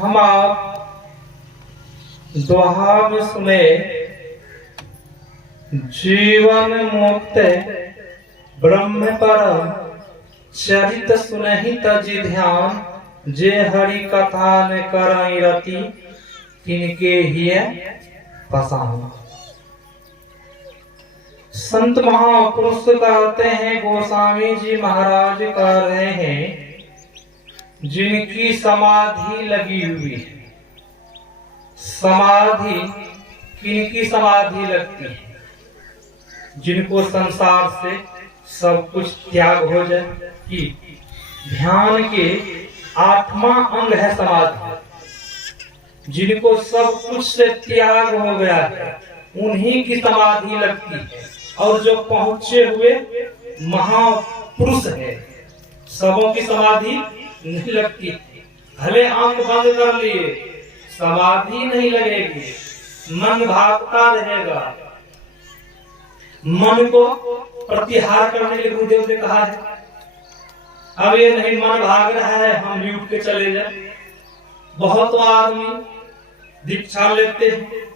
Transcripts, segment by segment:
हम आप दोहा में सुने जीवन मुक्त ब्रह्म परम चरित सुनहि तजि ध्यान जे हरि कथा ने करई रति तिनके हिय पसान। संत महापुरुष कहते हैं, गोस्वामी जी महाराज कह रहे हैं, जिनकी समाधि लगी हुई है। समाधि किनकी समाधि लगती है? जिनको संसार से सब कुछ त्याग हो जाए। कि ध्यान के 8वां अंग है समाधि। जिनको सब कुछ से त्याग हो गया है उन्हीं की समाधि लगती है। और जो पहुंचे हुए महापुरुष है सबों की समाधि नहीं लगती। भले आंख बंद कर लिए समाधि नहीं लगेगी, मन भागता रहेगा। मन को प्रत्याहार करने के लिए गुरुदेव ने कहा है, अब ये नहीं मन भाग रहा है हम भी उठ के चले जाए। बहुत आदमी दीक्षा लेते हैं,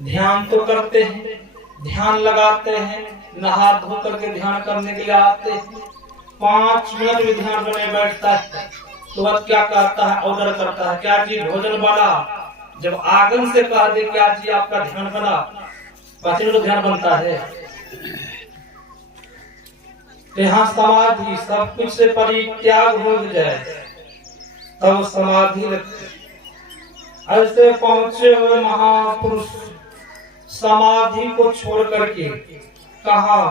ध्यान तो करते हैं, ध्यान लगाते हैं, नहा धो करके ध्यान करने के लिए आते हैं, 5 मिनट में ध्यान करने बैठता है तो वह क्या कहता है, ऑर्डर करता है, क्या जी भोजन बना। जब आंगन से कह दे क्या जी आपका ध्यान बना, 5 मिनट ध्यान बनता है। यहाँ समाधि सब कुछ से परित्याग हो जाए तब समाधि लगती। ऐसे पहुंचे हुए महापुरुष समाधि को छोड़ करके कहा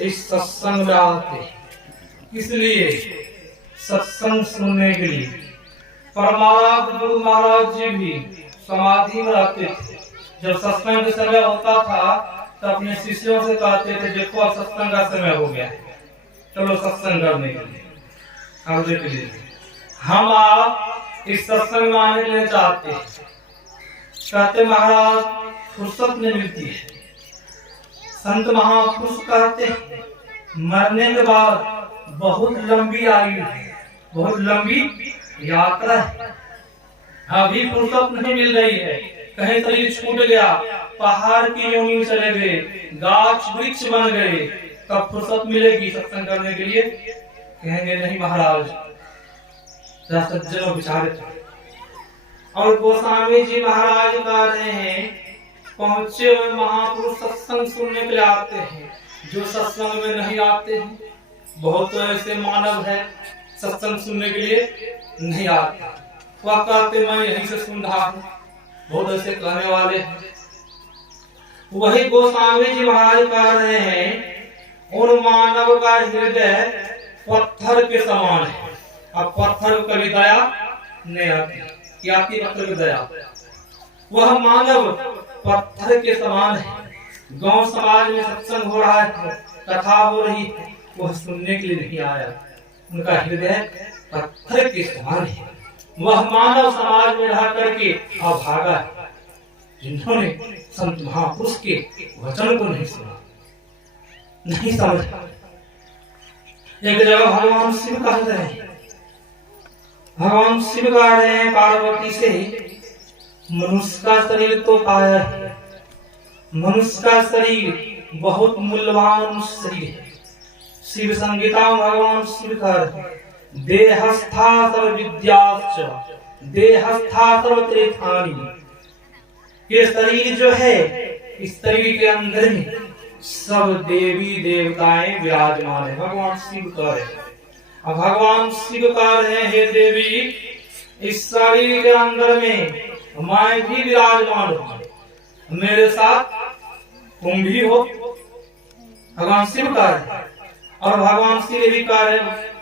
इस सत्संग में आते। इसलिए सत्संग सुनने के लिए परमाराध्य गुरु महाराज जी भी समाधि में रहते थे। जब सत्संग का समय होता था तो अपने शिष्यों से कहते थे, देखो अब सत्संग का समय हो गया, चलो सत्संग करने के लिए, आगे के लिए हम आप इस सत्संग में आने के लिए चाहते हैं। कहते महाराज फुर्सत नहीं मिलती है। संत महापुरुष कहते हैं, मरने के बाद बहुत लंबी आयु है, बहुत लंबी यात्रा है, अभी फुर्सत नहीं मिल रही है। कहीं शरीर छूट गया, पहाड़ की योनि में चले गए, गाछ वृक्ष बन गए, तब फुर्सत मिलेगी सत्संग करने के लिए? कहेंगे नहीं महाराज, सज्जनों विचारित। और गोस्वामी जी महाराज कह रहे हैं, पहुंचे हुए महापुरुष सत्संग सुनने के लिए आते हैं, जो सत्संग में नहीं आते हैं। बहुत तो ऐसे मानव है सत्संग सुनने के लिए नहीं आते, वह कहते मैं यहीं से सुन रहा हूँ। बहुत ऐसे कहने वाले हैं। वही गोस्वामी जी महाराज कह रहे हैं, उन मानव का हृदय पत्थर के समान है। अब पत्थर को कभी दया नहीं आती, क्या आती पत्थर की दया? वह मानव पत्थर के समान है। गांव समाज में सत्संग हो रहा है, कथा हो रही है, वह सुनने के लिए नहीं आया। उनका हृदय पत्थर के समान है। वह मानव समाज में रह करके अभागा है, जिन्होंने संत महापुरुष के वचन को नहीं सुना, नहीं समझा। एक जगह भगवान शिव कह रहे हैं, भगवान शिव कह रहे हैं पार्वती से, मनुष्य का शरीर तो पाया है, मनुष्य का शरीर बहुत मूल्यवान शरीर है। शिव संगीता में भगवान शिव कह रहे हैं, देहस्था सर्व विद्याश्च देहस्था सर्व तीर्थानि। ये शरीर जो है, इस शरीर के अंदर में सब देवी देवताएं विराजमान है। भगवान शिव कह रहे हैं। अब भगवान शिव कह रहे हैं, हे देवी, इस शरीर के अंदर में मैं भी विराजमान हूँ, मेरे साथ तुम भी हो। भगवान शिव कह रहे हैं। और भगवान शिव भी कह रहे हैं,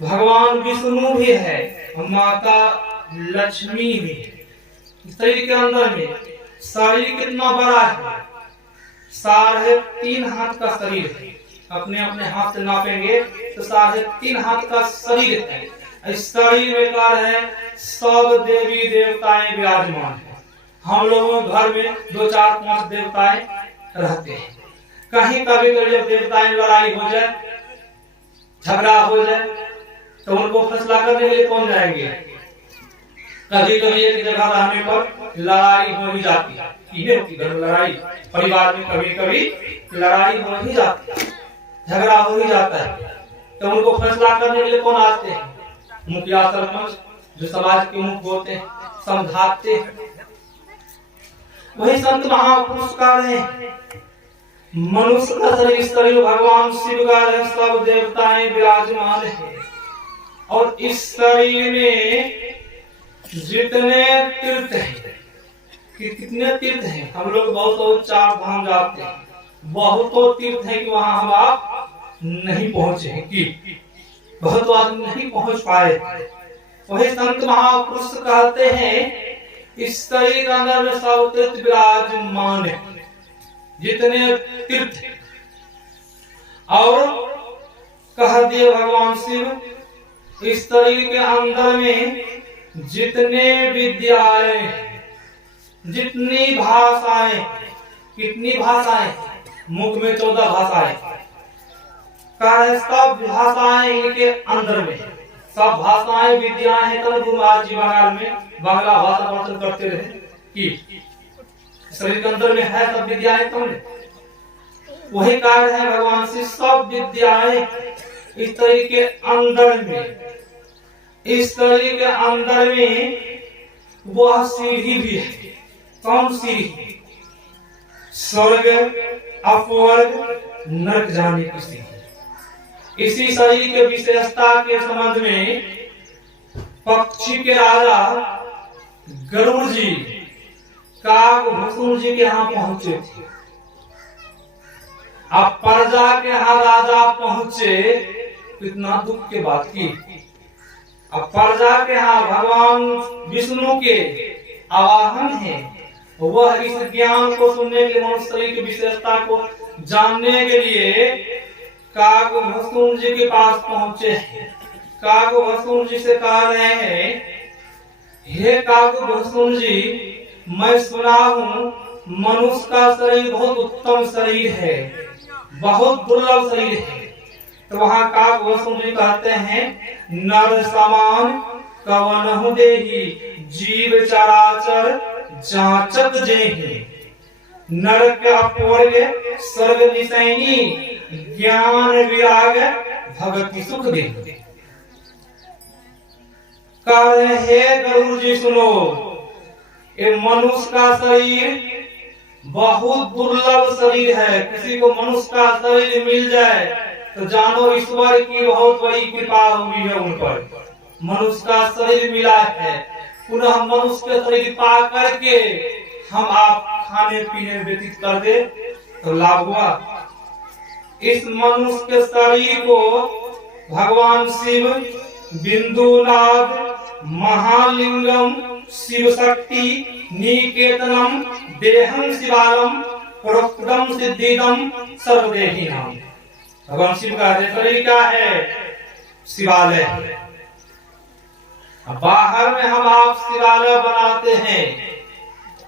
भगवान विष्णु भी है, माता लक्ष्मी भी है। शरीर के अंदर में शरीर कितना बड़ा है, 3.5 हाथ का शरीर है। अपने अपने हाथ से नापेंगे तो 3.5 हाथ का शरीर है। इस शरीर में कह रहे हैं सब देवी देवताएं विराजमान है। हम लोगों के घर में 2, 4, 5 देवताएं रहते हैं। कहीं कभी जब देवताएं लड़ाई हो जाए, झगड़ा हो जाए, तो उनको फैसला करने के लिए कौन जाएंगे? कभी कभी एक जगह रहने पर लड़ाई हो ही जाती है, इन्हें होती घर में लड़ाई, परिवार में कभी कभी लड़ाई हो ही जाती है, झगड़ा हो ही जाता है। तो उनको फैसला करने के लिए कौन आते हैं? मुखिया सरपंच, जो समाज के मुख होते हैं, समझाते हैं। वही संत महापुरुष का है, मनुष्य का शरीर शरीर भगवान शिव का है, सब देवताएं विराजमान है। और इस शरीर में जितने तीर्थ हैं, कितने तीर्थ हैं, हम लोग बहुत चार धाम जाते हैं, बहुतों तीर्थ है कि वहां हम आप नहीं पहुंचे हैं, कि बहुत आदमी नहीं पहुंच पाए। वही संत महापुरुष कहते हैं इस शरीर के अंदर में सब तीर्थ विराजमान है, जितने तीर्थ। और कह दिए भगवान शिव इस शरीर के अंदर में जितने विद्याएं, जितनी भाषाएं, कितनी भाषाएं, मुख में 14 भाषाएं, सब भाषाएं इनके अंदर में, सब भाषाएं विद्याएं हैं। तब तुम आज बंगाल में बांग्ला भाषा पढ़ाई करते रहे कि शरीर के अंदर में है सब विद्याएं। तुमने वही कार्य है भगवान से, सब विद्याएं इस शरीर के अंदर में, इस शरीर के अंदर में वह सीढ़ी भी है। कौन सीढ़ी? स्वर्ग, अपवर्ग, नरक जाने की सीढ़ी। इसी शरीर के विशेषता के संबंध में पक्षी के राजा गरुड़ जी काकभूषण जी के यहाँ पहुंचे थे। अब प्रजा के यहाँ राजा पहुंचे, इतना दुख के बात की। अब प्रजा के यहाँ भगवान विष्णु के आवाहन है, वह इस ज्ञान को सुनने के, मनुष्य शरीर की विशेषता को जानने के लिए काकभूषण जी के पास पहुंचे हैं। काकभूषण जी से कह रहे हैं, हे काकभूषण जी, मैं सुना हूँ मनुष्य का शरीर बहुत उत्तम शरीर है, बहुत दुर्लभ शरीर है। तो वहाँ काकभूषण जी कहते हैं, नर समान कवनहु देहि, जीव चराचर जांचत जेहि, नरक अपवर्ग स्वर्ग निसैनी, ज्ञान विराग भगति सुख दे। कह रहे हे गरुड़ जी सुनो, ये मनुष्य का शरीर बहुत दुर्लभ शरीर है। किसी को मनुष्य का शरीर मिल जाए तो जानो ईश्वर की बहुत बड़ी कृपा हुई है उन पर। मनुष्य का शरीर मिला है, पुनः मनुष्य के शरीर पा करके हम आप खाने पीने व्यतीत कर दे तो लाभ हुआ। इस मनुष्य के शरीर को भगवान शिव बिंदुनाद महालिंगम शिव शक्ति निकेतनम देहम शिवालम प्रोक्तम सिद्धिदम सर्वदेही नाम। भगवान शिव का शरीर क्या है? शिवालय। बाहर में हम आप शिवालय बनाते हैं,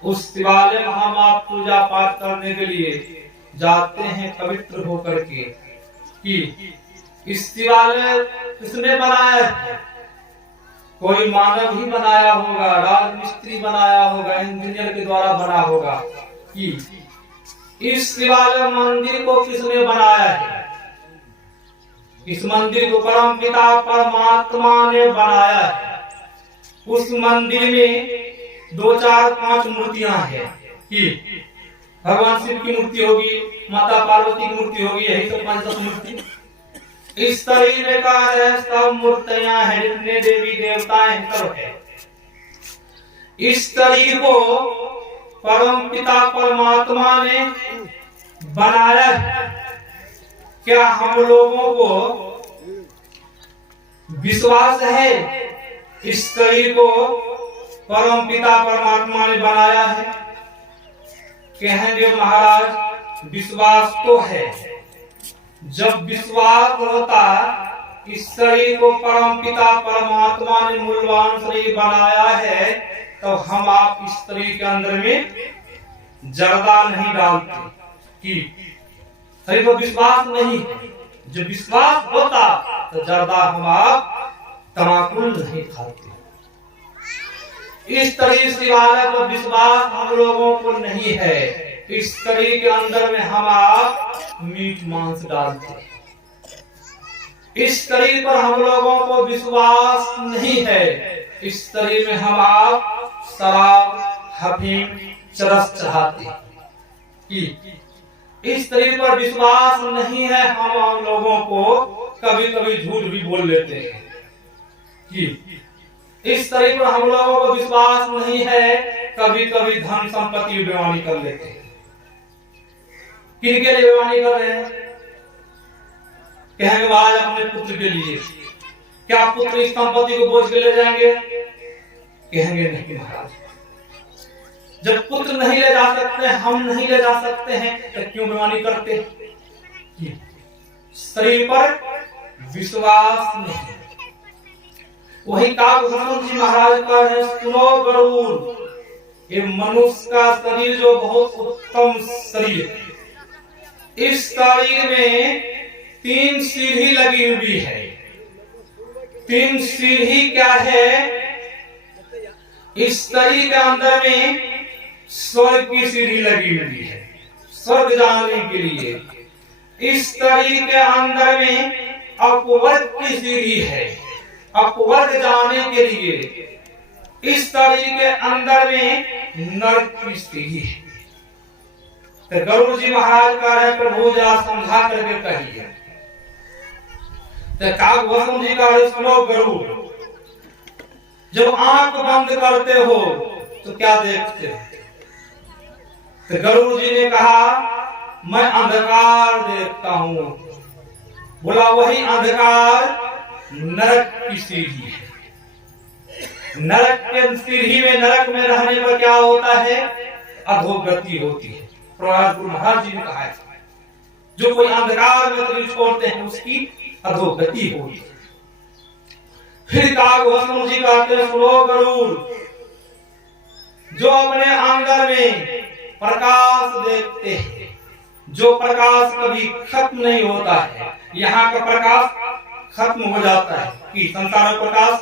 उस शिवालय में हम आप पूजा पाठ करने के लिए जाते हैं पवित्र होकर के। कि इस शिवालय किसने बनाया है? कोई मानव ही बनाया होगा, राजमिस्त्री बनाया होगा, इंजीनियर के द्वारा बना होगा। कि इस शिवालय मंदिर को किसने बनाया है? इस मंदिर को परम पिता परमात्मा ने बनाया है। उस मंदिर में 2, 4, 5 मूर्तियां हैं। कि भगवान शिव की मूर्ति होगी, माता पार्वती की मूर्ति होगी, यही सब 5-10 मूर्ति इस शरीर में का है। सब मूर्तियां हैं, जितने देवी देवता हैं सब है। इस शरीर को परम पिता परमात्मा ने बनाया है। क्या हम लोगों को विश्वास है इस शरीर को परम पिता परमात्मा ने बनाया है? कहेंगे महाराज विश्वास तो है। जब विश्वास होता इस शरीर को परम पिता परमात्मा ने मूल्यवान शरीर बनाया है, तो हम आप इस शरीर के अंदर में जर्दा नहीं डालते। कि शरीर को विश्वास नहीं, जब विश्वास होता तो जर्दा हम आप तमाकुल नहीं खाते। इस शरीर शिवालय पर विश्वास हम लोगों को नहीं है। इस शरीर के अंदर में हम आप मीट मांस डालते हैं। इस शरीर पर हम लोगों को विश्वास नहीं है। इस शरीर में हम आप शराब, अफीम, चरस चाहते हैं। इस शरीर पर विश्वास नहीं है। हम लोगों को कभी कभी झूठ भी बोल लेते हैं कि इस शरीर पर हम लोगों को विश्वास नहीं है। कभी कभी धन संपत्ति बेईमानी कर लेते हैं। किनके लिए बेईमानी कर रहे हैं? कहेंगे भाई अपने पुत्र के लिए। क्या पुत्र इस संपत्ति को बोझ के ले जाएंगे? कहेंगे नहीं महाराज, जब पुत्र नहीं ले जा सकते, हम नहीं ले जा सकते हैं, तो क्यों बेईमानी करते? शरीर पर विश्वास नहीं। वही काकभूषण जी महाराज का है, सुनो गरुड़, ये मनुष्य का शरीर जो बहुत उत्तम शरीर है। इस शरीर में 3 सीढ़ी लगी हुई है। 3 सीढ़ी क्या है? इस शरीर के अंदर में स्वर्ग की सीढ़ी लगी हुई है, स्वर्ग जाने के लिए। इस शरीर के अंदर में अपवर्ग की सीढ़ी है, अपवर्ग जाने के लिए। इस शरीर के अंदर में नरक की सीढ़ी है। तो गरुड़ जी महाराज कह रहे प्रभु जरा समझा करके कहिए। तो काकभूषण जी का सुनो गरुड़, जब आंख बंद करते हो तो क्या देखते हो? तो गरुड़ जी ने कहा मैं अंधकार देखता हूं। बोला वही अंधकार नरक की सीढ़ी है। नरक के सीढ़ी में, नरक में रहने पर क्या होता है? अधोगति होती है। प्रहलाद गुरु महाराज जी ने कहा है जो कोई अंधकार में शरीर छोड़ते हैं उसकी अधोगति होती है। फिर काकभूषण जी कहते हैं सुनो गरुड़, जो अपने अंदर में प्रकाश देखते हैं, जो प्रकाश कभी खत्म नहीं होता है। यहाँ का प्रकाश खत्म हो जाता है कि संसार में प्रकाश,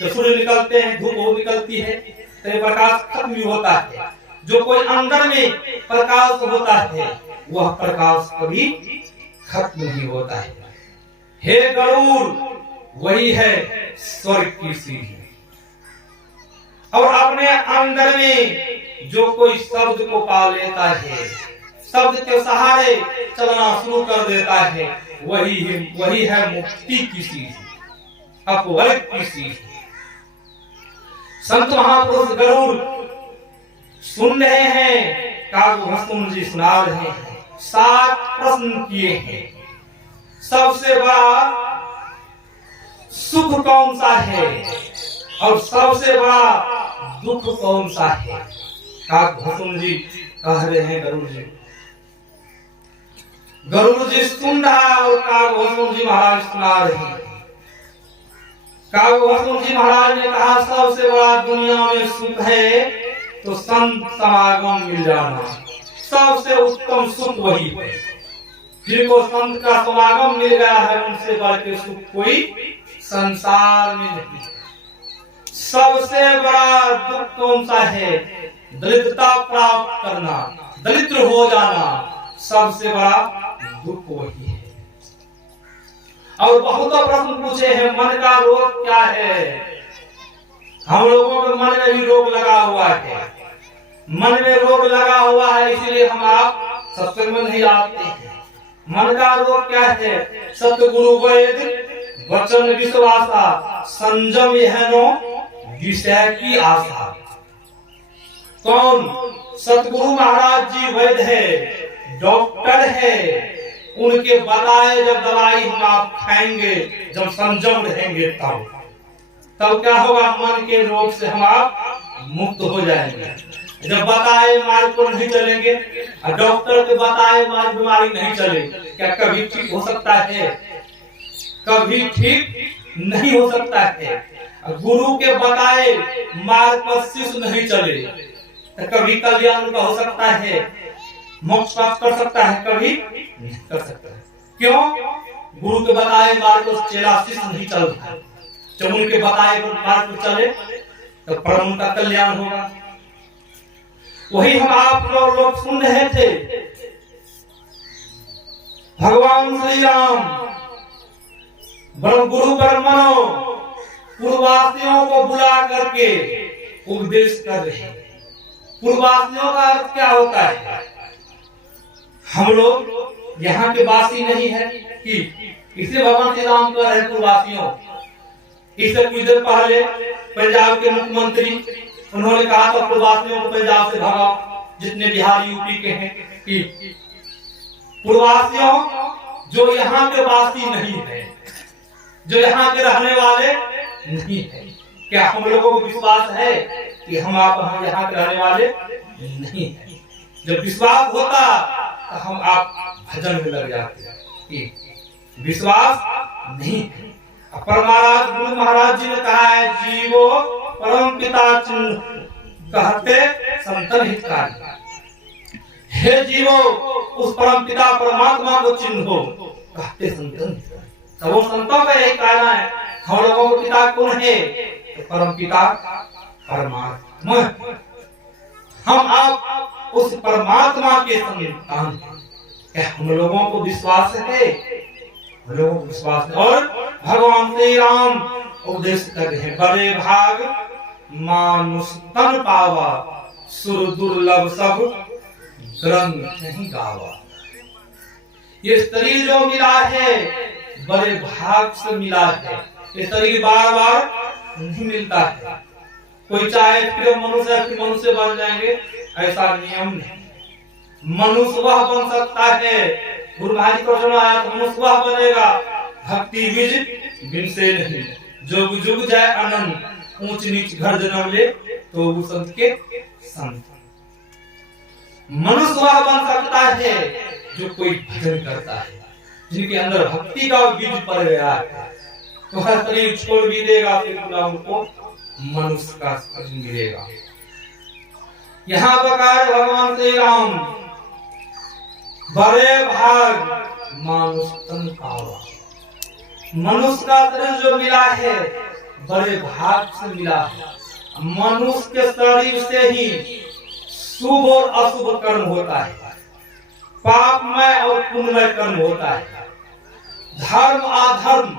जब सूर्य निकलते हैं, धूप निकलती है, तो ये प्रकाश खत्म भी होता है। जो कोई अंदर में प्रकाश होता है वह प्रकाश कभी खत्म नहीं होता है। हे गरुड़, वही है स्वर्ग की सीढ़ी। और अपने अंदर में जो कोई शब्द को पा लेता है, शब्द के सहारे चलना शुरू कर देता है, वही है मुक्ति की सीढ़ी, अपवर्ग की सीढ़ी। संत महापुरुष गरुड़ सुन रहे हैं, काकभूषण जी सुना रहे हैं। 7 प्रश्न किए हैं। सबसे बड़ा सुख कौन सा है और सबसे बड़ा दुख कौन सा है? काकभूषण जी कह रहे हैं गरुड़ जी। गरुड़ जी सुन रहा और काकभूषण जी महाराज सुना रहे हैं। काकभूषण जी महाराज ने कहा सबसे बड़ा दुनिया में सुख है तो संत समागम मिल जाना। सबसे उत्तम सुख वही है। जिनको संत का समागम मिल गया है उनसे बढ़ के सुख कोई संसार में नहीं। सबसे बड़ा दुख कौन सा है? दरिद्रता प्राप्त करना, दरिद्र हो जाना, सबसे बड़ा दुख वही है। और बहुत प्रश्न पूछे हैं, मन का रोग क्या है? हम लोगों के मन में भी रोग लगा हुआ है। मन में रोग लगा हुआ है इसलिए हम आप सत्संग में नहीं आते हैं। मन का रोग क्या है? सतगुरु वैद वचन विश्वासा, संयम यह नो विषय की आशा। कौन? सतगुरु महाराज जी वैद है, डॉक्टर है। उनके बताए जब दवाई हम आप खाएंगे, जब संयम रहेंगे तब क्या होगा? मन के रोग से हम आप मुक्त हो जाएंगे। जब बताए मार्ग पर नहीं चलेंगे, डॉक्टर के बताए मार्ग बीमारी नहीं चले, क्या कभी ठीक हो सकता है? कभी ठीक नहीं हो सकता है। गुरु के बताए मार्ग पर शिष्य नहीं चले तो कभी कल्याण का हो सकता है, मोक्ष प्राप्त कर सकता है? कभी नहीं कर सकता है। क्यों? गुरु के बताए मार्ग पर चेला शिष्य नहीं चल रहा है। जब उनके बताए मार्ग पर चले तो परम का कल्याण होगा। वही हम आप लोग सुन रहे थे, भगवान श्री राम गुरु ब्रह्मणो पूर्ववासियों को बुला करके उपदेश कर रहे हैं। पूर्ववासियों का अर्थ क्या होता है? हम लोग यहाँ के वासी नहीं है कि इसे भगवान श्री राम कह रहे पूर्ववासियों। इससे कुछ देर पहले पंजाब के मुख्यमंत्री उन्होंने कहा था पूर्ववासियों को पंजाब से भगाओ, जितने बिहार यूपी के हैं, कि पूर्ववासियों जो यहाँ के वासी नहीं है, जो यहाँ के रहने वाले नहीं है। क्या हम लोगों को विश्वास है कि हम आप यहाँ के रहने वाले नहीं है? जब विश्वास होता तो हम आप भजन में लग जाते। विश्वास नहीं है। महाराज गुरु महाराज जी ने कहा है, जीवो परम पिता चिन्ह कहते संतन हितकारी। हे जीवो, उस परम पिता परमात्मा को चिन्हो कहते संतन हितकारी। तो वो संतों का यही कहना है, हम लोगों को पिता कौन है? तो परम पिता परमात्मा। हम आप उस परमात्मा के संतान। क्या हम लोगों को विश्वास है? हम लोगों को विश्वास है। और भगवान श्री राम उपदेश कर रहे हैं, बड़े भाग मानुष तन पावा, सुर दुर्लभ सब ग्रंथ नहीं गावा। ये शरीर जो मिला है बड़े भाग से मिला है। ये शरीर बार बार नहीं मिलता है। कोई चाहे फिर मनुष्य बन जाएंगे, ऐसा नियम नहीं। मनुष्य वह बन सकता है, गुरु महाराज को सुनाया तो मनुष्य वह बनेगा, भक्ति बीज बिन से नहीं। जुग जुग जाए अनंत, ऊंच नीच घर जन्म ले तो वो संत के संत। मनुष्य वह बन सकता है जो कोई भजन करता है, जिनके अंदर भक्ति का बीज पड़ गया है। तो हर शरीर छोड़ भी देगा, फिर उनको मनुष्य का शरीर मिलेगा। यहाँ पर भगवान श्री राम बड़े भाग मानुष तन पावा। मनुष्य का शरीर जो मिला है बड़े भाग से मिला है। मनुष्य के शरीर से ही शुभ और अशुभ कर्म होता है, पापमय और पुण्यमय कर्म होता है। धर्म अधर्म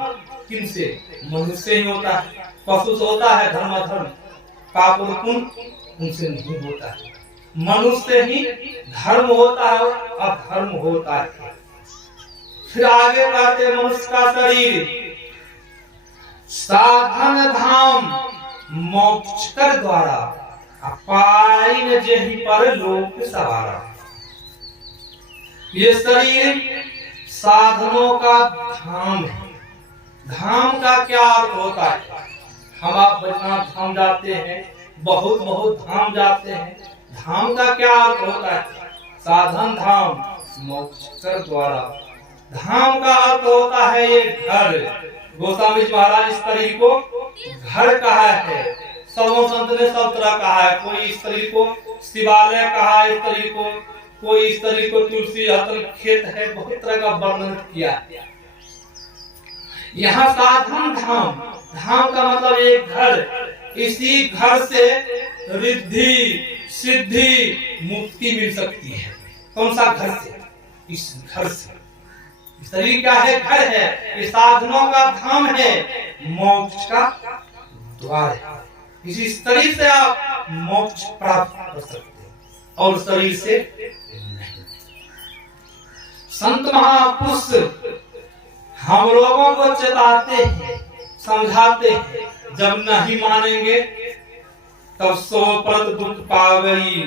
किनसे? मनुष्य से ही होता है। पशु से होता है धर्म अधर्म, पाप और पुण्य उनसे नहीं होता है। मनुष्य से ही धर्म होता है और अधर्म होता है। फिर आगे कहते मनुष्य का शरीर साधन धाम मोक्ष कर द्वारा, पाइन जेहि पर लोक सवारा। ये शरीर साधनों का धाम है। धाम का क्या अर्थ होता है? हम आप बचना धाम जाते हैं, बहुत बहुत धाम जाते हैं। धाम का क्या अर्थ होता है? साधन धाम मोक्ष कर द्वारा। धाम का अर्थ होता है ये घर। गोस्वामी जी महाराज इस शरीर को घर कहा है। सबों संत ने सब तरह कहा है। कोई इस शरीर को शिवालय कहा है, इस शरीर को, कोई इस शरीर को तुलसी हतन खेत है, बहुत तरह का वर्णन किया। यहाँ साधन धाम, धाम का मतलब एक घर। इसी घर से रिद्धि सिद्धि मुक्ति मिल सकती है। कौन सा घर से? इस घर से। शरीर क्या है? घर है। ये साधनों का धाम है, मोक्ष का द्वार है। इसी शरीर से आप मोक्ष प्राप्त कर सकते हैं और शरीर से नहीं। संत महापुरुष हम लोगों को चेताते हैं, समझाते हैं, जब नहीं मानेंगे तब सो प्रत दुख पावई,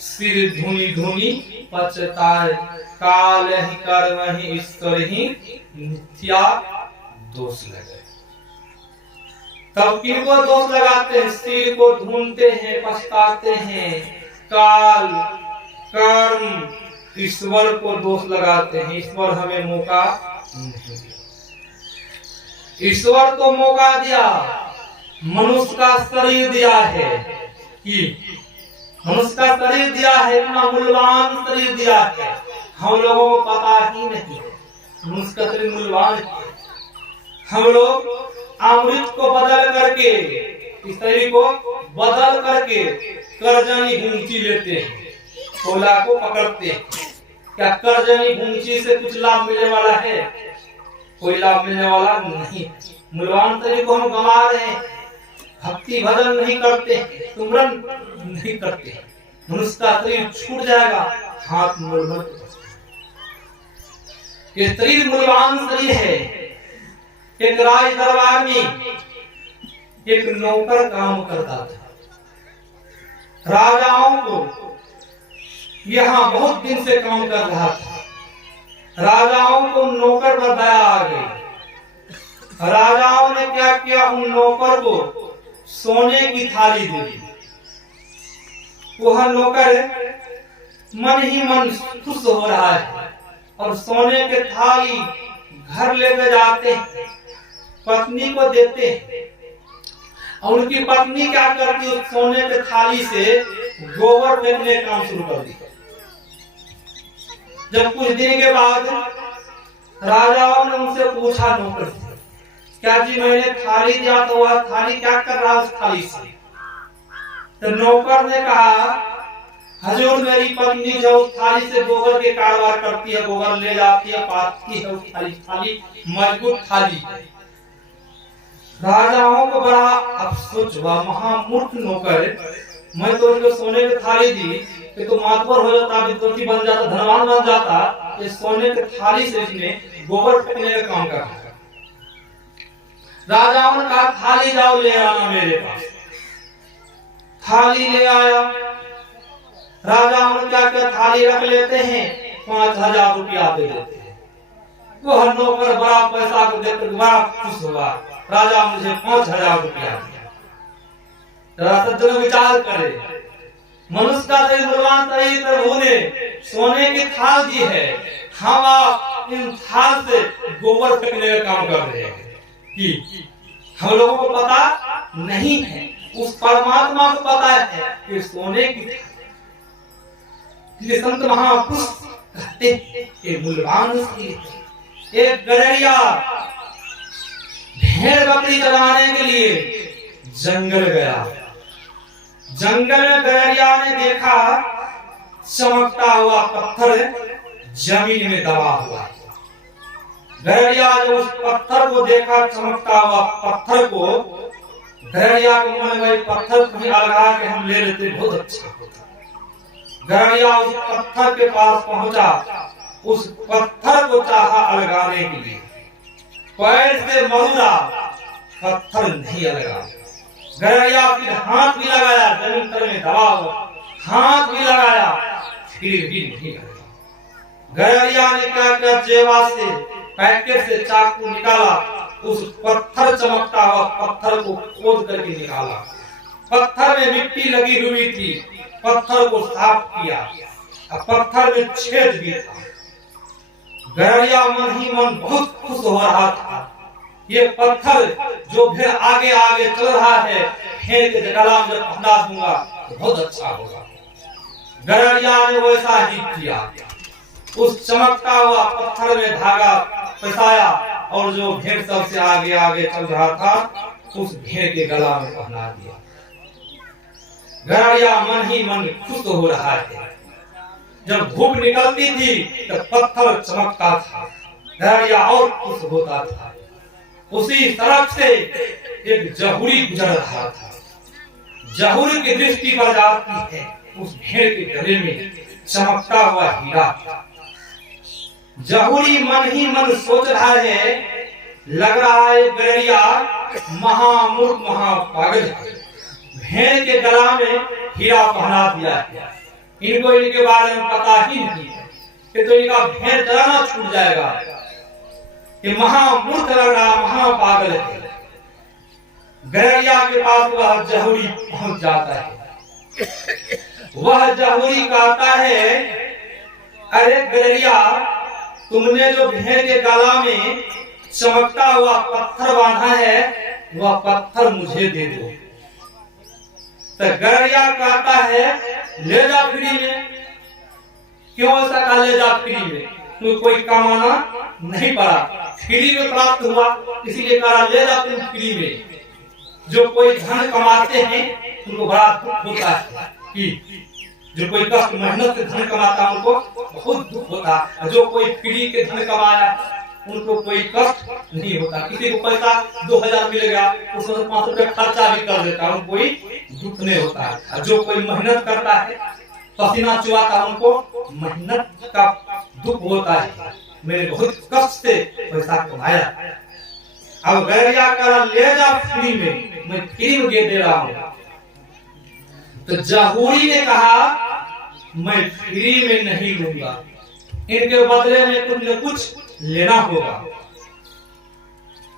सिर धुनी धुनी पछताए, काल ही कर्म ही ईश्वर ही मिथ्या दोष लगे। तब किनको दोष लगाते हैं? सिर को ढूंढते हैं, पछताते हैं। काल कर्म ईश्वर को दोष लगाते हैं। ईश्वर हमें मौका नहीं दिया। ईश्वर तो मौका दिया, मनुष्य का शरीर दिया है कि मनुष्य का शरीर दिया है, इतना मूल्यवान शरीर दिया है। हम लोगों को पता ही नहीं मनुष्य का शरीर मूल्यवान है। हम लोग अमृत को बदल करके स्त्री को बदल करके करजनी गुंची लेते हैं, कोला को पकड़ते हैं। क्या करजनी गुंची से कुछ लाभ मिलने वाला है? कोई लाभ मिलने वाला नहीं। मूल्यवान तरी को हम गंवा रहे हैं, भक्ति भजन नहीं करते, सुमरन नहीं करते, मनुष्य का शरीर छूट जाएगा, हाथ मुड़ ये शरीर मूल्यवान शरीर है। एक राज दरबार में एक नौकर काम करता था। राजाओं को यहाँ बहुत दिन से काम कर रहा था। राजाओं को नौकर पर दया आ गई। राजाओं ने क्या किया, उन नौकर को सोने की थाली दे दी। वह नौकर मन ही मन खुश हो रहा है और सोने के थाली घर लेकर जाते हैं, पत्नी को देते हैं। और उनकी पत्नी क्या करती, उस सोने के थाली से गोबर फेंकने का काम शुरू कर दिया। जब कुछ दिन के बाद राजाओं ने उनसे पूछा नौकर से, क्या जी मैंने थाली दिया तो वह थाली क्या कर रहा उस थाली से? तो नौकर ने कहा, हजूर मेरी पत्नी जो उस थाली से गोबर के कारोबार करती है, गोबर ले जाती है, पाथती है, उस थाली मजबूत थाली। राजाओं को बड़ा अफसोस हुआ, महामूर्ख नौकर, मैं तो उनको सोने की थाली दी कि तो मातवर हो जाता, विद्वान बन जाता, धनवान बन जाता, ये सोने की थाली से इसने गोबर फेंकने का काम कर रहा। राजाओं ने कहा थाली जाओ ले आना मेरे पास। थाली ले आया। राजाओं ने क्या किया, थाली रख लेते हैं, 5,000 रुपया दे देते हैं। वो नौकर बड़ा पैसा को देखकर बड़ा खुश हुआ, राजा मुझे 5,000 रुपया दिया। सज्जन विचार करे, मनुष्य का शरीर बलवान शरीर प्रभु ने सोने की थाल दी है, हम आप इन थाल से गोबर फेंकने का काम कर रहे हैं कि हम लोगों को पता नहीं है, उस परमात्मा को पता है कि सोने की थाल। संत महापुरुष कहते हैं मूल्यवान एक गड़रिया भेड़ बकरी चराने के लिए जंगल गया। जंगल में गड़रिया ने देखा चमकता हुआ पत्थर जमीन में दबा हुआ। गड़रिया ने उस पत्थर को देखा, चमकता हुआ पत्थर को, गड़रिया के मन में पत्थर को लगा के हम ले लेते, बहुत अच्छा होता। गड़रिया उस पत्थर के पास पहुंचा, उस पत्थर को चाहा अलगाने के लिए, पैर से मरुआ, पत्थर नहीं अलगा। गड़रिया फिर हाथ भी लगाया, जमीन पर में दबा हुआ, हाथ भी लगाया, फिर भी नहीं लगा। गड़रिया ने क्या किया, जेवा से पैकेट से चाकू निकाला, उस पत्थर चमकता हुआ पत्थर को खोद करके निकाला। पत्थर में मिट्टी लगी हुई थी, पत्थर को साफ किया, पत्थर में छेद भी था। गड़रिया मन ही मन बहुत खुश हो रहा था, ये पत्थर जो फिर आगे आगे चल रहा है, फेंक के गला में फंसा दूंगा तो बहुत अच्छा होगा। गड़रिया ने वैसा ही किया, उस चमकता हुआ पत्थर में धागा फंसाया और जो भेड़ सबसे आगे आगे चल रहा था, उस भेड़ के गला में पहना दिया। गड़रिया मन ही मन खुश हो रहा है। जब धूप निकलती थी तो पत्थर चमकता था, गड़रिया और खुश होता था। उसी सड़क से एक जहुरी गुजर रहा था। जहुरी की दृष्टि पर जाती है, उस भेड़ के गले में चमकता हुआ हीरा। जहुरी मन ही मन सोच रहा है, लग रहा है गड़रिया महामूर्ख महापागल है, भेड़ के गला में हीरा पहना दिया है। इनको इनके बारे में पता ही नहीं है कि तो इनका भेड़ चलाना छूट जाएगा। ये महामूर्ख लग रहा, महापागल है। गड़रिया के पास वह जहुरी पहुंच जाता है। वह जहुरी कहता है, अरे गड़रिया, तुमने जो भेड़ के गला में चमकता हुआ पत्थर बांधा है, वह पत्थर मुझे दे दो। तो गड़रिया कहता है, ले जा फ्री में। क्यों ऐसा कहा, ले जा फ्री में? तो कोई कमाना नहीं पड़ा, फ्री में प्राप्त हुआ, इसीलिए कहा ले जा तुम फ्री में। जो कोई धन कमाते हैं उनको बड़ा दुख होता है कि जो कोई कष्ट मेहनत से धन कमाता है उनको बहुत दुख होता है। जो कोई फ्री के धन कमाया उनको कोई कष्ट नहीं होता। किसी को पैसा 2000 मिल गया उसमें 500 रुपया खर्चा भी कर देता है, उनको कोई दुख नहीं होता है। जो कोई मेहनत करता है पसीना चुहाता है उनको मेहनत का दुख होता है, मैंने बहुत कष्ट से पैसा कमाया। अब गैरिया का ले जा फ्री में, मैं फ्री में दे रहा हूँ। तो जहूरी ने कहा मैं फ्री में नहीं लूंगा, इनके बदले में कुछ न कुछ लेना होगा।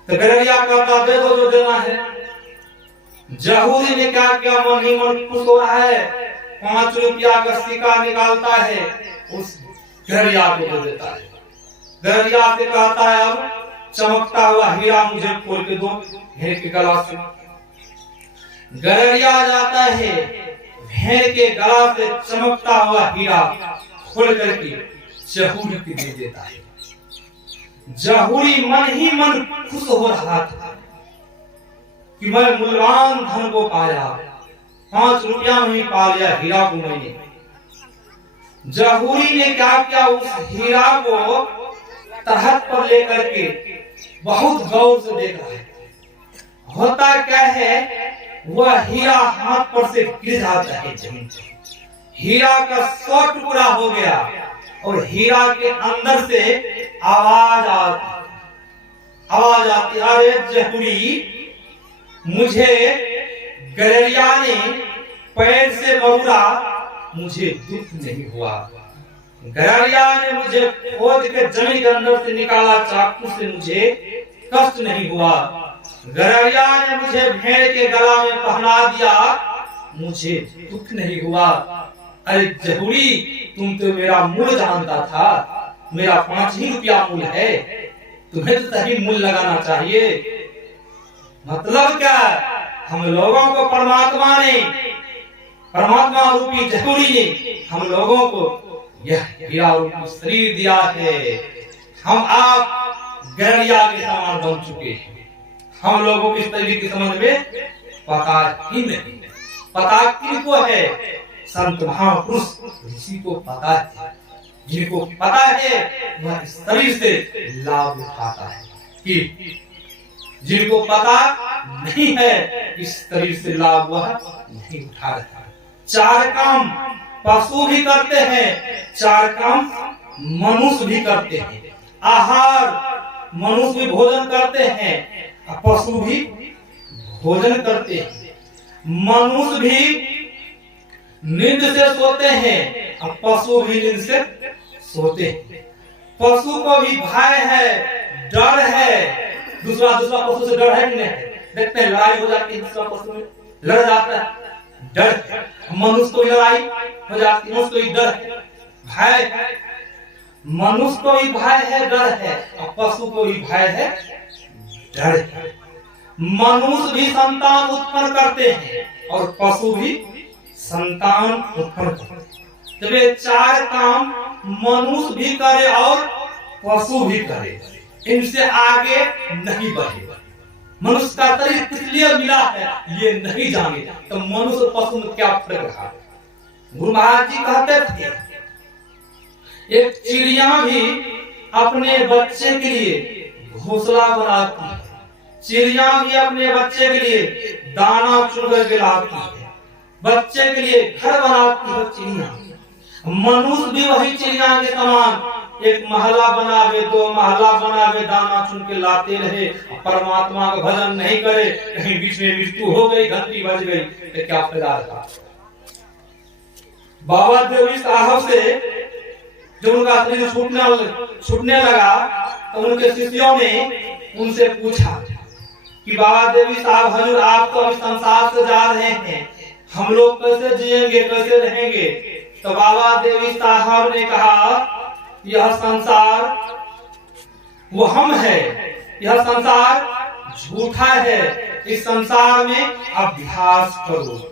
तो गैरिया कहता दे दो जो देना है। जहूरी ने क्या किया, मन ही मन खुश हो रहा है, 5 रुपया का सिक्का निकालता है, उस गैरिया को दे देता है। गैरिया से कहता है अब चमकता हुआ हीरा मुझे खोल के दो भेड़ के गला से। गैरिया जाता है, भेड़ के गला से चमकता हुआ हीरा खोल करके जहूरी को दे देता है। जहूरी मन ही मन खुश हो रहा था कि मैं मूल्यवान धन को पाया, 5 रुपया में ही पा लिया हीरा को मैंने। जहूरी ने क्या किया, उस हीरा को तहत पर लेकर के बहुत गौर से देखा है। होता क्या है, वह हीरा हाथ पर से गिर जाता है जमीन पर, हीरा का 100 टुकड़ा हो गया और हीरा के अंदर से आवाज आती, अरे जहूरी मुझे गैरिया ने पैर से मरोड़ा, मुझे दुख नहीं हुआ। गैरिया ने मुझे खोद के जमीन के अंदर से निकाला, चाकू से मुझे कष्ट नहीं हुआ। गैरिया ने मुझे भेड़ के गला में पहना दिया, मुझे दुख नहीं हुआ। अरे जहूरी तुम तो मेरा मूल जानता था, मेरा 5 ही रुपया मूल है, तुम्हें तो सही मूल लगाना चाहिए। मतलब क्या, हम लोगों को परमात्मा रूपी जहूरी ने हम लोगों को यह हीरा रूपी शरीर दिया है। हम आप गैरिया के समान बन चुके हैं। हम लोगों की शरीर के संबंध में पता ही नहीं, पता किनको है, संत महापुरुष ऋषि को पता है। जिनको पता है वह इस शरीर से लाभ उठाता है, कि जिनको पता नहीं है इस शरीर से लाभ वह नहीं उठा रहा। 4 काम पशु भी करते हैं, 4 काम मनुष्य भी करते हैं। आहार मनुष्य भी भोजन करते हैं, पशु भी भोजन करते हैं। मनुष्य भी नींद से सोते हैं, पशु भी नींद से सोते हैं। पशु को भी भय है, डर है, दूसरा पशु से डर है कि नहीं? देखते हैं लड़ाई हो जाती है, दूसरा पशु में लड़ जाता है, डर। मनुष्य को लड़ाई हो जाती है, मनुष्य को डर है, भय है। मनुष्य को भी भय है, डर है, और पशु को भी भय है, डर है। मनुष्य भी संतान उत्पन्न करते हैं और पशु भी संतान उत्पन्न करते हैं। जब ये 4 काम मनुष्य भी करे और पशु भी करे, इनसे आगे नहीं बढ़े। मनुष्य का शरीर किस लिए मिला है ये नहीं जाने, तो मनुष्य और पशु में क्या फर्क रहा। गुरु महाराज जी कहते थे, एक चिड़िया भी अपने बच्चे के लिए घोंसला बनाती है, चिड़िया भी अपने बच्चे के लिए दाना चुन कर लाती है, बच्चे के लिए घर बनाती है चिड़िया। मनुष्य भी वही चिड़िया के समान एक महला बनावे, 2 महला बनावे, दाना चुन के लाते रहे, परमात्मा का भजन नहीं करे, कहीं बीच में मृत्यु हो गई, घंटी बज गई, तो क्या फायदा था। बाबा देवी साहब से जब उनका शरीर छूटने लगा तो उनके शिष्यों ने उनसे पूछा कि बाबा देवी साहब, हजूर आप तो इस संसार से जा रहे हैं, हम लोग कैसे जिएंगे, कैसे रहेंगे? तो बाबा देवी साहब ने कहा, यह संसार वो हम है, यह संसार झूठा है, इस संसार में अभ्यास करो।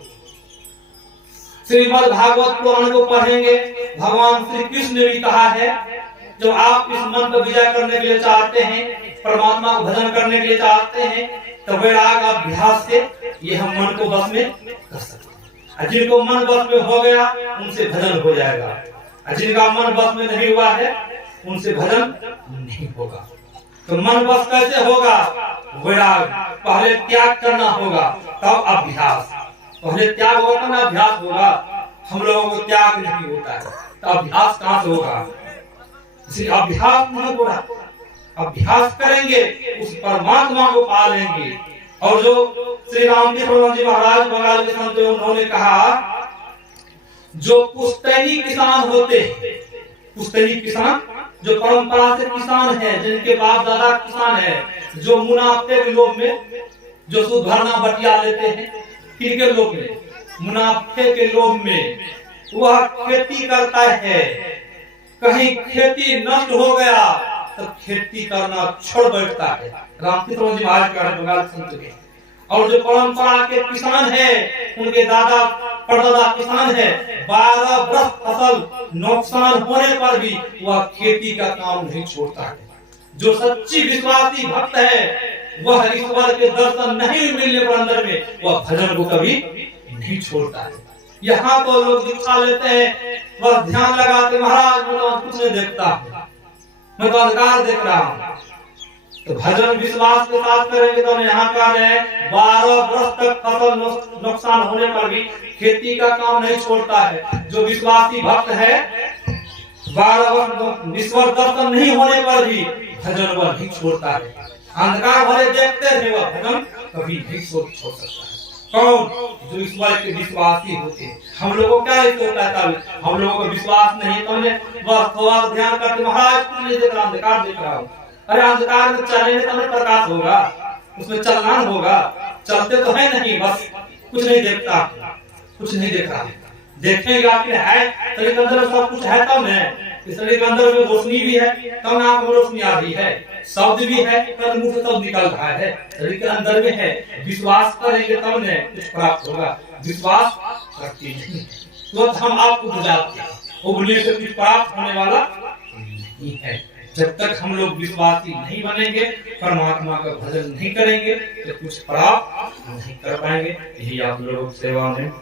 श्रीमद् भागवत पुराण को पढ़ेंगे, भगवान श्री कृष्ण ने भी कहा है, जो आप इस मन को विजय करने के लिए चाहते हैं, परमात्मा को भजन करने के लिए चाहते हैं, तो वैराग अभ्यास से ये हम मन को बस में कर सकते हैं। जिनको मन बस में हो गया उनसे भजन हो जाएगा, जिनका मन बस में नहीं हुआ है उनसे भजन नहीं होगा। तो मन बस कैसे होगा? वैराग, पहले त्याग करना होगा तब अभ्यास, पहले त्याग होगा ना अभ्यास होगा। हम लोगों को त्याग नहीं होता है तो अभ्यास कहां से होगा? इसलिए अभ्यास नहीं हो रहा, अभ्यास करेंगे उस परमात्मा को पा लेंगे। और जो श्री रामदेव जी महाराज बंगाल के संत उन्होंने कहा, जो पुश्तैनी किसान होते हैं, पुश्तैनी किसान जो परंपरा से किसान है, जिनके बाप दादा किसान है, जो मुनाफे के लोभ में जो सूद भरना बटिया लेते हैं, किनके लोभ में? मुनाफे के लोभ में वह खेती करता है। कहीं खेती नष्ट हो गया तो खेती करना छोड़ बैठता है। रामकृष्ण जी महाराज का बंगाल संत के। और जो परंपरा के किसान है, उनके दादा परदादा किसान है, 12 वर्ष फसल नुकसान होने पर भी वह खेती का काम नहीं छोड़ता है। जो सच्ची विश्वासी भक्त है, वह ईश्वर के दर्शन नहीं मिलने पर अंदर में वह भजन को कभी नहीं छोड़ता है। यहाँ तो लोग दीक्षा लेते हैं, वह ध्यान लगाते, महाराज मैं तो कुछ नहीं देखता, मैं तो अंधकार देख रहा हूँ। तो भजन विश्वास के साथ करेंगे तो यहाँ का है 12 वर्ष तक फसल नुकसान होने पर भी खेती का काम नहीं छोड़ता है। जो विश्वासी भक्त है 12 वर्ष ईश्वर दर्शन नहीं होने पर भी भजन वह नहीं छोड़ता है। अंधकार भले देखते हैं वह भजन कभी नहीं छोड़ सकता है। कौन? जो ईश्वर के विश्वासी होते हैं। हम लोगों क्या होता है? हम लोगों को विश्वास नहीं तो बस थोड़ा ध्यान करके महाराज कुछ नहीं देख रहा, अंधकार देख रहा हूँ। अरे अंधकार में चलने तो नहीं प्रकाश होगा, उसमें चलना होगा। चलते तो है नहीं, बस कुछ नहीं देखता, कुछ नहीं देख रहा। देखेगा कि है शरीर के अंदर सब कुछ है तब न, शरीर के अंदर में रोशनी भी है तब ना आंख में रोशनी आ रही है, शब्द भी है तब मुंह से तब निकल रहा है, शरीर के अंदर में है। विश्वास करेंगे तब न कुछ प्राप्त होगा। विश्वास करते नहीं तो हम आपको बुझाते हैं, उगने से कुछ प्राप्त होने वाला नहीं है। जब तक हम लोग विश्वासी नहीं बनेंगे, परमात्मा का भजन नहीं करेंगे तो कुछ प्राप्त नहीं कर पाएंगे। यही आप लोग सेवा में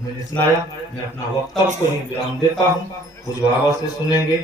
मैंने सुनाया। मैं अपना वक्तव्य को ही विराम देता हूँ, कुछ बाबा से सुनेंगे।